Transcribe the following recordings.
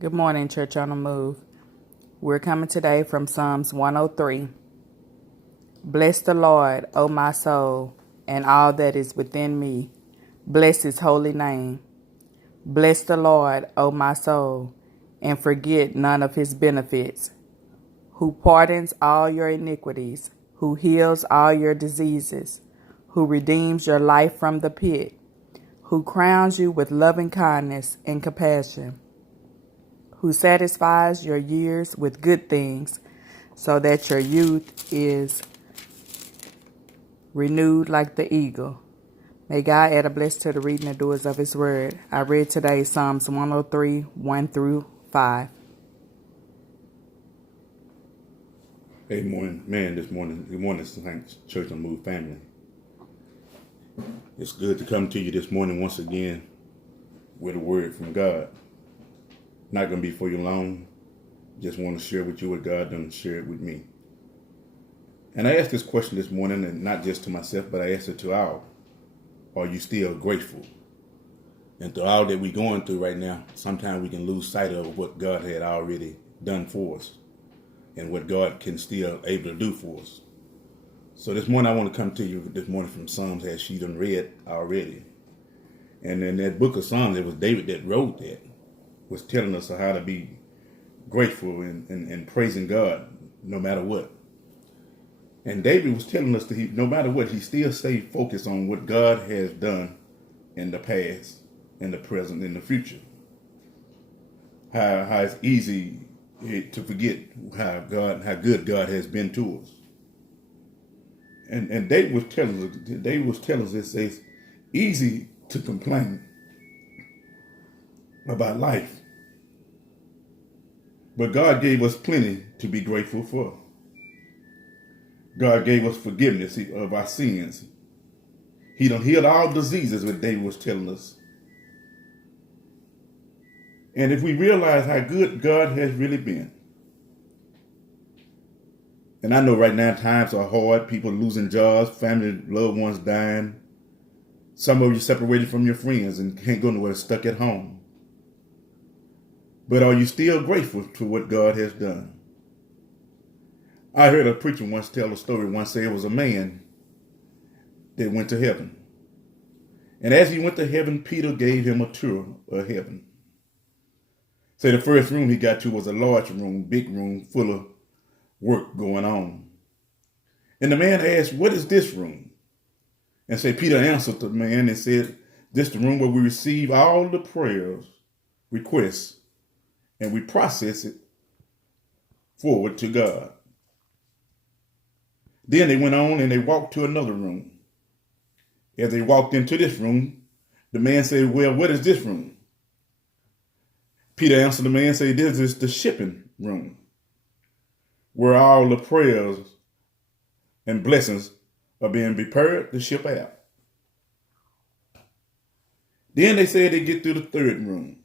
Good morning, Church on the Move. We're coming today from Psalms 103. Bless the Lord, O my soul, and all that is within me. Bless his holy name. Bless the Lord, O my soul, and forget none of his benefits, who pardons all your iniquities, who heals all your diseases, who redeems your life from the pit, who crowns you with loving kindness and compassion, who satisfies your years with good things, so that your youth is renewed like the eagle. May God add a blessing to the reading and doers of his word. I read today Psalms 103, 1 through 5. Hey, this morning. Good morning, Saints, Church on the Move family. It's good to come to you this morning once again with a word from God. Not going to be for you long. Just want to share with you what God done shared with me. And I asked this question this morning, and not just to myself, but I asked it to all. Are you still grateful? And through all that we're going through right now, sometimes we can lose sight of what God had already done for us and what God can still able to do for us. So this morning I want to come to you this morning from Psalms as she done read already. And in that book of Psalms, it was David that wrote that, was telling us how to be grateful and praising God no matter what. And David was telling us that no matter what, he still stayed focused on what God has done in the past, in the present, in the future. How it's easy to forget how good God has been to us. And David was telling us it's easy to complain about life. But God gave us plenty to be grateful for. God gave us forgiveness of our sins. He done healed all diseases, what David was telling us. And if we realize how good God has really been, and I know right now times are hard, people losing jobs, family, loved ones dying. Some of you separated from your friends and can't go nowhere, stuck at home. But are you still grateful to what God has done? I heard a preacher once tell a story, once say it was a man that went to heaven. And as he went to heaven, Peter gave him a tour of heaven. Say the first room he got to was a large room, big room, full of work going on. And the man asked, what is this room? And say Peter answered the man and said, this is the room where we receive all the prayers, requests, and we process it forward to God. Then they went on and they walked to another room. As they walked into this room, the man said, well, what is this room? Peter answered the man and said, this is the shipping room, where all the prayers and blessings are being prepared to ship out. Then they said they get to the third room.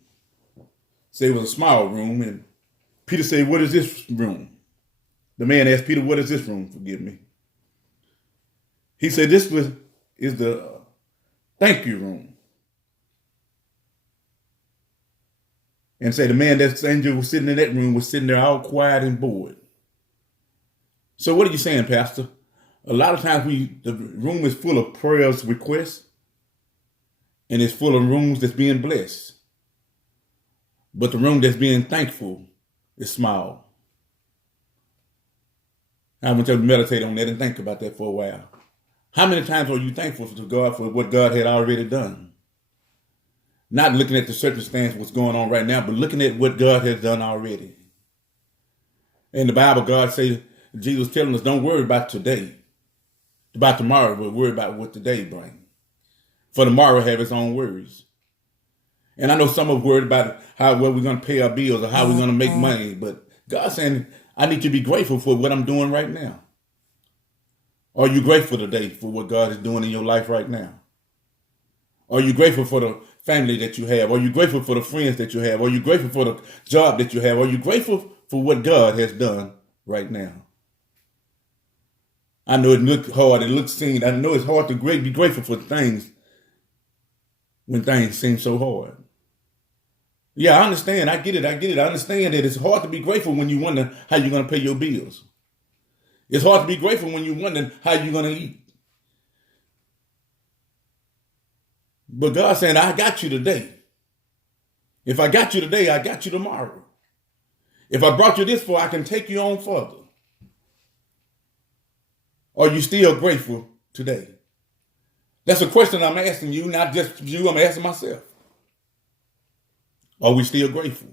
Say it was a small room, and Peter said, what is this room? The man asked Peter, what is this room? Forgive me. He said, this is the thank you room. And say the man that angel was sitting in that room was sitting there all quiet and bored. So what are you saying, Pastor? A lot of times the room is full of prayers, requests, and it's full of rooms that's being blessed. But the room that's being thankful is small. I want you to meditate on that and think about that for a while. How many times are you thankful to God for what God had already done? Not looking at the circumstance, what's going on right now, but looking at what God has done already. In the Bible, God says, Jesus telling us, don't worry about today, about tomorrow, but worry about what today brings. For tomorrow have its own worries. And I know some are worried about how well we're going to pay our bills or how we're going to make money, but God's saying, I need you to be grateful for what I'm doing right now. Are you grateful today for what God is doing in your life right now? Are you grateful for the family that you have? Are you grateful for the friends that you have? Are you grateful for the job that you have? Are you grateful for what God has done right now? I know it looks hard. It looks seen. I know it's hard to be grateful for things when things seem so hard. Yeah, I understand. I get it. I understand that it's hard to be grateful when you wonder how you're going to pay your bills. It's hard to be grateful when you're wondering how you're going to eat. But God's saying, I got you today. If I got you today, I got you tomorrow. If I brought you this far, I can take you on further. Are you still grateful today? That's a question I'm asking you, not just you, I'm asking myself. Are we still grateful?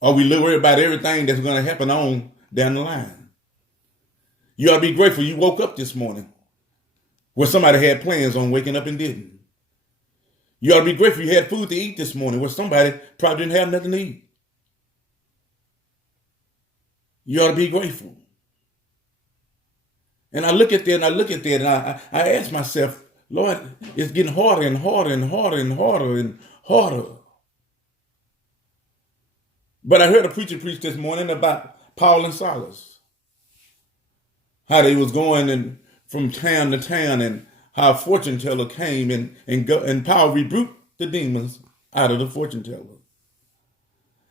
Are we worried about everything that's going to happen on down the line? You ought to be grateful you woke up this morning where somebody had plans on waking up and didn't. You ought to be grateful you had food to eat this morning where somebody probably didn't have nothing to eat. You ought to be grateful. And I look at that and I ask myself, Lord, it's getting harder and harder and harder and harder and harder. But I heard a preacher preach this morning about Paul and Silas. How they was going from town to town and how a fortune teller came and Paul rebuked the demons out of the fortune teller.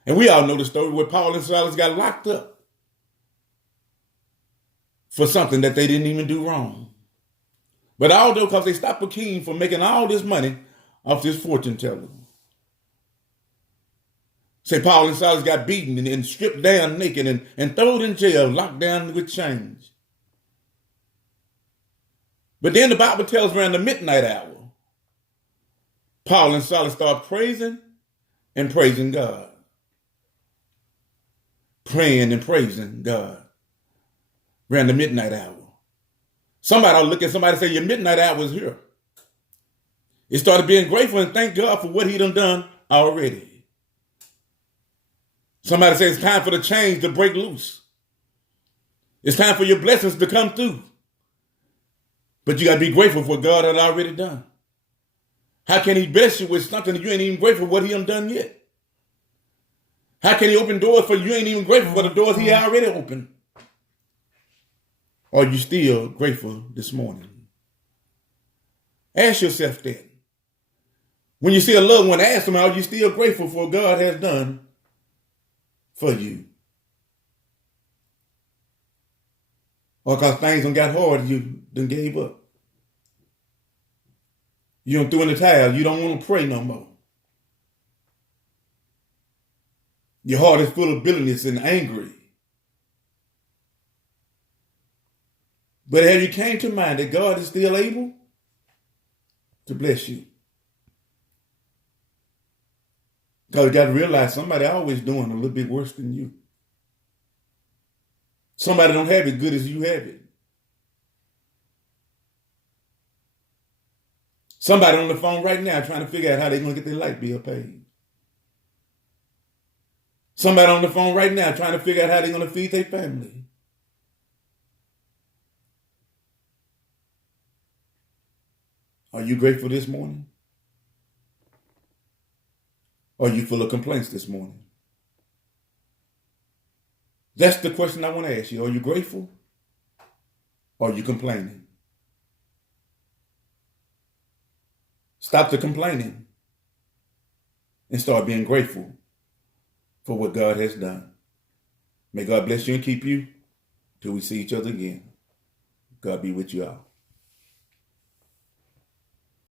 And we all know the story where Paul and Silas got locked up for something that they didn't even do wrong. But all because they stopped the king from making all this money off this fortune teller. Say Paul and Silas got beaten and stripped down naked and thrown in jail, locked down with chains. But then the Bible tells around the midnight hour, Paul and Silas start praising and praising God. Praying and praising God around the midnight hour. Somebody ought to look at somebody and say, your midnight hour is here. It started being grateful and thank God for what he done already. Somebody says it's time for the chains to break loose. It's time for your blessings to come through. But you got to be grateful for what God had already done. How can he bless you with something that you ain't even grateful for what he done yet? How can he open doors for you? You ain't even grateful for the doors he already opened. Are you still grateful this morning? Ask yourself that. When you see a loved one, ask them, are you still grateful for what God has done for you? Or because things done got hard, you done gave up. You done threw in the towel. You don't want to pray no more. Your heart is full of bitterness and angry. But have you came to mind that God is still able to bless you? Because you got to realize somebody always doing a little bit worse than you. Somebody don't have it good as you have it. Somebody on the phone right now trying to figure out how they're going to get their light bill paid. Somebody on the phone right now trying to figure out how they're going to feed their family. Are you grateful this morning? Or are you full of complaints this morning? That's the question I want to ask you. Are you grateful? Or are you complaining? Stop the complaining and start being grateful for what God has done. May God bless you and keep you till we see each other again. God be with you all.